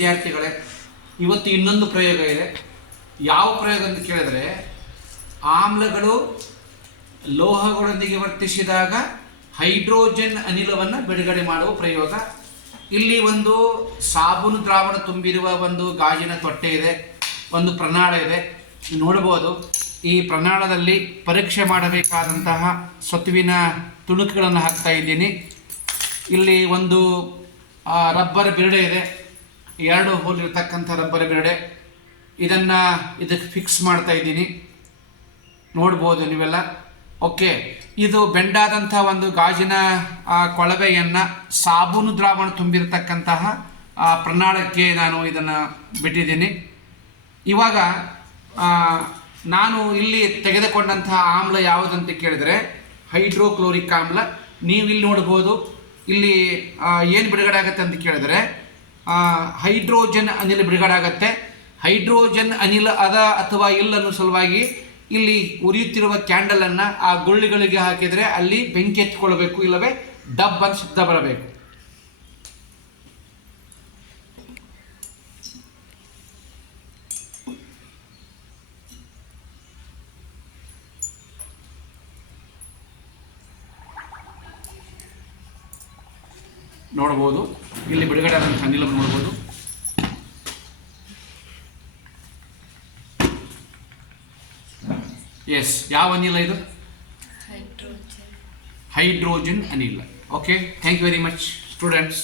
ವಿದ್ಯಾರ್ಥಿಗಳೇ, ಇವತ್ತು ಇನ್ನೊಂದು ಪ್ರಯೋಗ ಇದೆ. ಯಾವ ಪ್ರಯೋಗ ಅಂತ ಕೇಳಿದ್ರೆ, ಆಮ್ಲಗಳು ಲೋಹಗಳೊಂದಿಗೆ ವರ್ತಿಸಿದಾಗ ಹೈಡ್ರೋಜನ್ ಅನಿಲವನ್ನು ಬಿಡುಗಡೆ ಮಾಡುವ ಪ್ರಯೋಗ. ಇಲ್ಲಿ ಒಂದು ಸಾಬೂನು ದ್ರಾವಣ ತುಂಬಿರುವ ಒಂದು ಗಾಜಿನ ತೊಟ್ಟೆ ಇದೆ, ಒಂದು ಪ್ರನಾಳ ಇದೆ. ನೋಡ್ಬೋದು, ಈ ಪ್ರನಾಳದಲ್ಲಿ ಪರೀಕ್ಷೆ ಮಾಡಬೇಕಾದಂತಹ ಸತುವಿನ ತುಣುಕುಗಳನ್ನು ಹಾಕ್ತಾ ಇದ್ದೀನಿ. ಇಲ್ಲಿ ಒಂದು ರಬ್ಬರ್ ಬಿರಡೆ ಇದೆ, 2 ಹೋಲ್ ಇರತಕ್ಕಂಥ ರಬ್ಬರ್ ಬಿರಡೆ. ಇದಕ್ಕೆ ಫಿಕ್ಸ್ ಮಾಡ್ತಾ ಇದ್ದೀನಿ, ನೋಡ್ಬೋದು ನೀವೆಲ್ಲ. ಓಕೆ, ಇದು ಬೆಂಡಾದಂಥ ಒಂದು ಗಾಜಿನ ಕೊಳವೆಯನ್ನು ಸಾಬೂನು ದ್ರಾವಣ ತುಂಬಿರತಕ್ಕಂತಹ ಪ್ರಣಾಳಕ್ಕೆ ನಾನು ಇದನ್ನು ಬಿಟ್ಟಿದ್ದೀನಿ. ಇವಾಗ ನಾನು ಇಲ್ಲಿ ತೆಗೆದುಕೊಂಡಂತಹ ಆಮ್ಲ ಯಾವುದಂತ ಕೇಳಿದರೆ ಹೈಡ್ರೋಕ್ಲೋರಿಕ್ ಆಮ್ಲ. ನೀವು ಇಲ್ಲಿ ನೋಡ್ಬೋದು, ಇಲ್ಲಿ ಏನು ಬಿಡುಗಡೆ ಆಗುತ್ತೆ ಅಂತ ಕೇಳಿದರೆ ಹೈಡ್ರೋಜನ್ ಅನಿಲ ಬಿಡುಗಡೆ ಆಗುತ್ತೆ. ಹೈಡ್ರೋಜನ್ ಅನಿಲ ಅದ ಅಥವಾ ಇಲ್ಲ ಅನ್ನೋ ಸಲುವಾಗಿ ಇಲ್ಲಿ ಉರಿಯುತ್ತಿರುವ ಕ್ಯಾಂಡಲನ್ನು ಆ ಗುಳ್ಳಿಗಳಿಗೆ ಹಾಕಿದರೆ ಅಲ್ಲಿ ಬೆಂಕಿ ಎತ್ಕೊಳ್ಬೇಕು, ಇಲ್ಲವೇ ಡಬ್ ಅಂತ ಶಬ್ದ ಬರಬೇಕು. ನೋಡ್ಬೋದು, ಇಲ್ಲಿ ಬಿಡುಗಡೆ ಆದಂಥ ಅನಿಲವನ್ನು ನೋಡ್ಬೋದು. ಎಸ್, ಯಾವ ಅನಿಲ ಇದು? ಹೈಡ್ರೋಜನ್ ಅನಿಲ. Okay, thank you very much students.